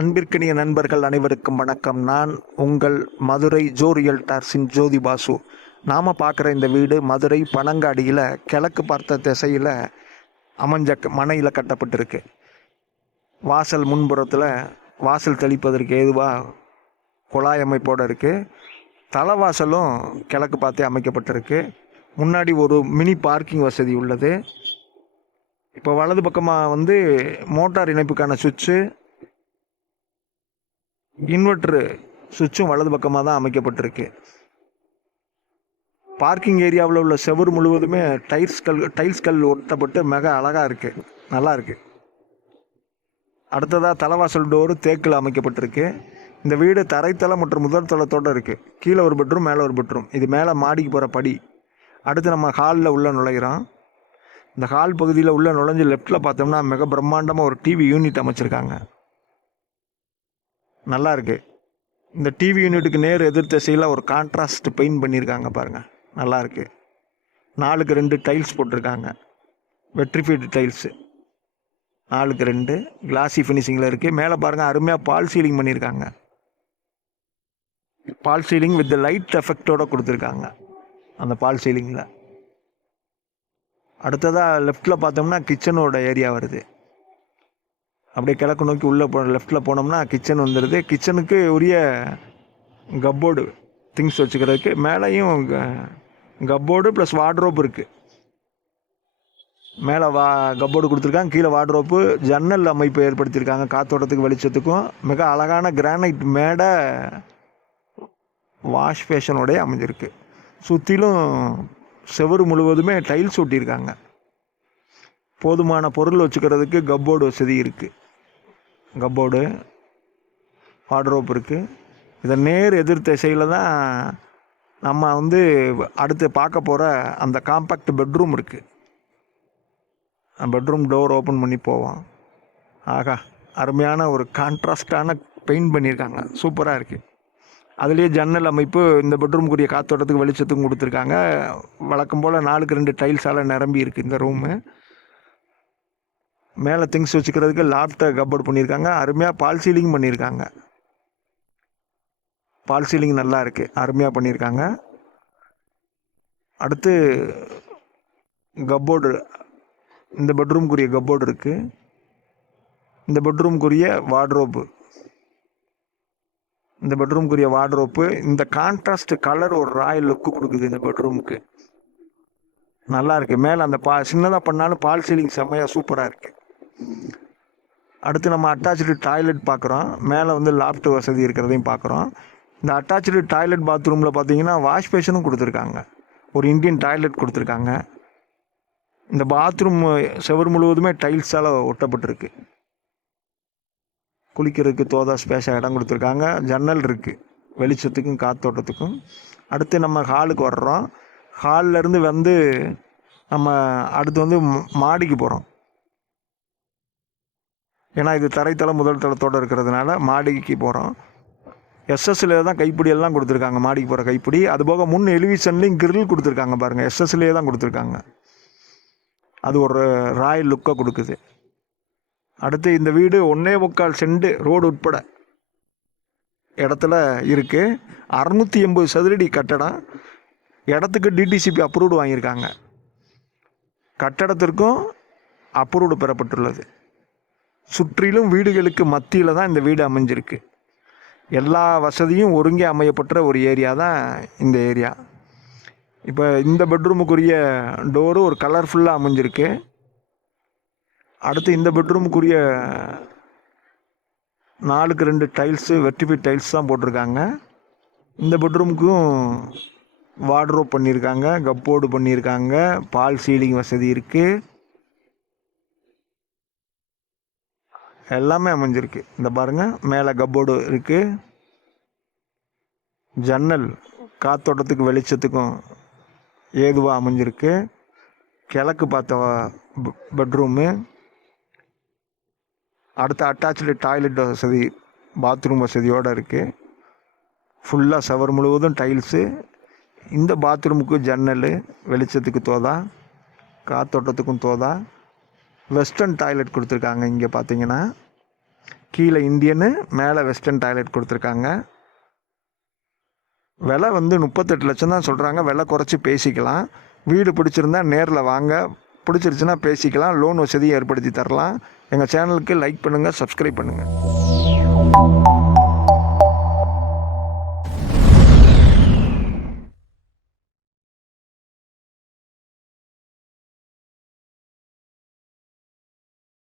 அன்பிற்கினிய நண்பர்கள் அனைவருக்கும் வணக்கம். நான் உங்கள் மதுரை ஜோ ரியல்டார்ஸின் ஜோதி பாசு. நாம் பார்க்குற இந்த வீடு மதுரை பனங்காடியில் கிழக்கு பார்த்த திசையில் அமைஞ்ச மனையில் கட்டப்பட்டிருக்கு. வாசல் முன்புறத்தில் வாசல் தெளிப்பதற்கு ஏதுவாக குழாய் அமைப்போடு இருக்குது. தலைவாசலும் கிழக்கு பார்த்தே அமைக்கப்பட்டிருக்கு. முன்னாடி ஒரு மினி பார்க்கிங் வசதி உள்ளது. இப்போ வலது பக்கமாக மோட்டார் இணைப்புக்கான சுவிட்சு, இன்வெர்ட்ரு சுவிட்சும் வலது பக்கமாக தான் அமைக்கப்பட்டிருக்கு. பார்க்கிங் ஏரியாவில் உள்ள செவுறு முழுவதுமே டைல்ஸ் கல் ஒட்டப்பட்டு மிக அழகாக இருக்குது, நல்லா இருக்குது. அடுத்ததாக தலைவாசல் டோரு தேக்கில் அமைக்கப்பட்டிருக்கு. இந்த வீடு தரைத்தளம் மற்றும் முதல் தளத்தோடு இருக்குது. கீழே ஒரு பெட்ரூம், மேலே ஒரு பெட்ரூம். இது மேலே மாடிக்கு போகிற படி. அடுத்து நம்ம ஹாலில் உள்ளே நுழைகிறோம். இந்த ஹால் பகுதியில் உள்ளே நுழைஞ்சு லெஃப்டில் பார்த்தோம்னா மிக பிரம்மாண்டமாக ஒரு டிவி யூனிட் அமைச்சிருக்காங்க, நல்லா இருக்குது. இந்த டிவி யூனிட்டுக்கு நேர் எதிர் திசையில் ஒரு கான்ட்ராஸ்ட் பெயிண்ட் பண்ணியிருக்காங்க பாருங்கள், நல்லா இருக்குது. 4க்கு 2 டைல்ஸ் போட்டிருக்காங்க, வெட்ரிஃபைடு டைல்ஸு. 4க்கு 2 கிளாசி ஃபினிஷிங்கில் இருக்குது. மேலே பாருங்கள், அருமையாக பால் சீலிங் பண்ணியிருக்காங்க. பால் சீலிங் வித் லைட் எஃபெக்டோடு கொடுத்துருக்காங்க அந்த பால் சீலிங்கில். அடுத்ததாக லெஃப்டில் பார்த்தோம்னா கிச்சனோட ஏரியா வருது. அப்படியே கிழக்கு நோக்கி உள்ளே லெஃப்டில் போனோம்னா கிச்சன் வந்துடுது. கிச்சனுக்கு உரிய கப்போர்டு திங்ஸ் வச்சுக்கிறதுக்கு மேலேயும் கப்போர்டு ப்ளஸ் வார்ட்ரோப் இருக்குது. மேலே கப்போர்டு கொடுத்துருக்காங்க, கீழே வார்ட்ரோப்பு. ஜன்னல் அமைப்பு ஏற்படுத்தியிருக்காங்க காத்தோட்டத்துக்கு வெளிச்சத்துக்கும். மிக அழகான கிரானைட் மேடை வாஷ் பேஷனோடய அமைஞ்சிருக்கு. சுற்றிலும் செவுறு முழுவதுமே டைல்ஸ் ஒட்டியிருக்காங்க. போதுமான பொருள் வச்சுக்கிறதுக்கு கப்போர்டு வசதி இருக்குது. கப்போர்டு, வார்ட்ரோப் இருக்குது. இதை நேர் எதிர் திசையில் தான் நம்ம அடுத்து பார்க்க போகிற அந்த காம்பேக்ட் பெட்ரூம் இருக்குது. பெட்ரூம் டோர் ஓப்பன் பண்ணி போவோம். ஆகா, அருமையான ஒரு கான்ட்ராஸ்டான பெயிண்ட் பண்ணியிருக்காங்க, சூப்பராக இருக்குது. அதுலேயே ஜன்னல் அமைப்பு இந்த பெட்ரூமுக்குரிய காத்தோட்டத்துக்கு வெளிச்சத்துக்கும் கொடுத்துருக்காங்க. வழக்கம் போல் 4க்கு 2 டைல்ஸால் நிரம்பி இருக்குது இந்த ரூமு. மேலே திங்ஸ் வச்சுக்கிறதுக்கு லாஃப்ட்டை கப்போர்ட் பண்ணியிருக்காங்க. அருமையாக பால் சீலிங் பண்ணியிருக்காங்க. பால் சீலிங் நல்லா இருக்குது, அருமையாக பண்ணியிருக்காங்க. அடுத்து கப்போர்டு, இந்த பெட்ரூமுக்குரிய கப்போர்டு இருக்குது. இந்த பெட்ரூமுக்குரிய வார்ட்ரோப்பு, இந்த பெட்ரூமுக்குரிய வார்ட்ரோப்பு. இந்த கான்ட்ராஸ்ட் கலர் ஒரு ராயல் லுக்கு கொடுக்குது இந்த பெட்ரூமுக்கு, நல்லா இருக்குது. மேலே அந்த சின்னதாக பண்ணாலும் பால் சீலிங் செம்மையாக சூப்பராக இருக்குது. அடுத்து நம்ம அட்டாச்சு டாய்லெட் பார்க்குறோம். மேலே லாஃப்ட் வசதி இருக்கிறதையும் பார்க்குறோம். இந்த அட்டாச்சு டாய்லெட் பாத்ரூமில் பார்த்தீங்கன்னா வாஷ் பேஷனும் கொடுத்துருக்காங்க, ஒரு இந்தியன் டாய்லெட் கொடுத்துருக்காங்க. இந்த பாத்ரூம் செவர் முழுவதுமே டைல்ஸால் ஒட்டப்பட்டிருக்கு. குளிக்கிறதுக்கு தோதா ஸ்பேஸாக இடம் கொடுத்துருக்காங்க. ஜன்னல் இருக்குது வெளிச்சத்துக்கும் காத்தோட்டத்துக்கும். அடுத்து நம்ம ஹாலுக்கு வர்றோம். ஹாலிலேருந்து நம்ம அடுத்து மாடிக்கு போகிறோம். ஏன்னா இது தரைத்தளம் முதல் தளத்தோடு இருக்கிறதுனால மாடிக்கு போகிறோம். எஸ்எஸ்லேயே தான் கைப்பிடியெல்லாம் கொடுத்துருக்காங்க, மாடிக்கு போகிற கைப்பிடி. அதுபோக முன் எலிவேஷன்லேயும் கிரில் கொடுத்துருக்காங்க பாருங்கள், எஸ்எஸ்லேயே தான் கொடுத்துருக்காங்க. அது ஒரு ராயல் லுக்கை கொடுக்குது. அடுத்து இந்த வீடு 1.25 சென்ட் ரோடு உட்பட இடத்துல இருக்குது. 680 சதுரடி கட்டடம். இடத்துக்கு டிடிசிபி அப்ரூவ்டு வாங்கியிருக்காங்க. கட்டடத்திற்கும் அப்ரூவ்டு பெறப்பட்டுள்ளது. சுற்றிலும் வீடுகளுக்கு மத்தியில் தான் இந்த வீடு அமைஞ்சிருக்கு. எல்லா வசதியும் ஒருங்கே அமையப்பட்ட ஒரு ஏரியா தான் இந்த ஏரியா. இப்போ இந்த பெட்ரூமுக்குரிய டோரு ஒரு கலர்ஃபுல்லாக அமைஞ்சிருக்கு. அடுத்து இந்த பெட்ரூமுக்குரிய 4க்கு 2 டைல்ஸு, வெர்டிஃபைட் டைல்ஸ் தான் போட்டிருக்காங்க. இந்த பெட்ரூமுக்கும் வார்ட்ரோப் பண்ணியிருக்காங்க, கப்போர்டு பண்ணியிருக்காங்க, பால் சீலிங் வசதி இருக்குது, எல்லாமே அமைஞ்சிருக்கு. இந்த பாருங்கள், மேலே கப்போர்டு இருக்குது. ஜன்னல் காத்தோட்டத்துக்கு வெளிச்சத்துக்கும் ஏதுவாக அமைஞ்சிருக்கு. கிழக்கு பார்த்த பெட்ரூமு. அடுத்து அட்டாச்சு டாய்லெட் வசதி, பாத்ரூம் வசதியோடு இருக்குது. ஃபுல்லாக சவர் முழுவதும் டைல்ஸு. இந்த பாத்ரூமுக்கு ஜன்னல், வெளிச்சத்துக்கு தோதா, காத்தோட்டத்துக்கும் தோதா. வெஸ்டர்ன் டாய்லெட் கொடுத்துருக்காங்க. இங்கே பார்த்தீங்கன்னா கீழே இந்தியனு, மேலே வெஸ்டர்ன் டாய்லெட் கொடுத்துருக்காங்க. விலை வந்து 38 லட்சம் தான் சொல்கிறாங்க. விலை குறைச்சி பேசிக்கலாம். வீடு பிடிச்சிருந்தா நேரில் வாங்க, பிடிச்சிருச்சுன்னா பேசிக்கலாம். லோன் வசதியை ஏற்படுத்தி தரலாம். எங்கள் சேனலுக்கு லைக் பண்ணுங்கள், சப்ஸ்கிரைப் பண்ணுங்கள்.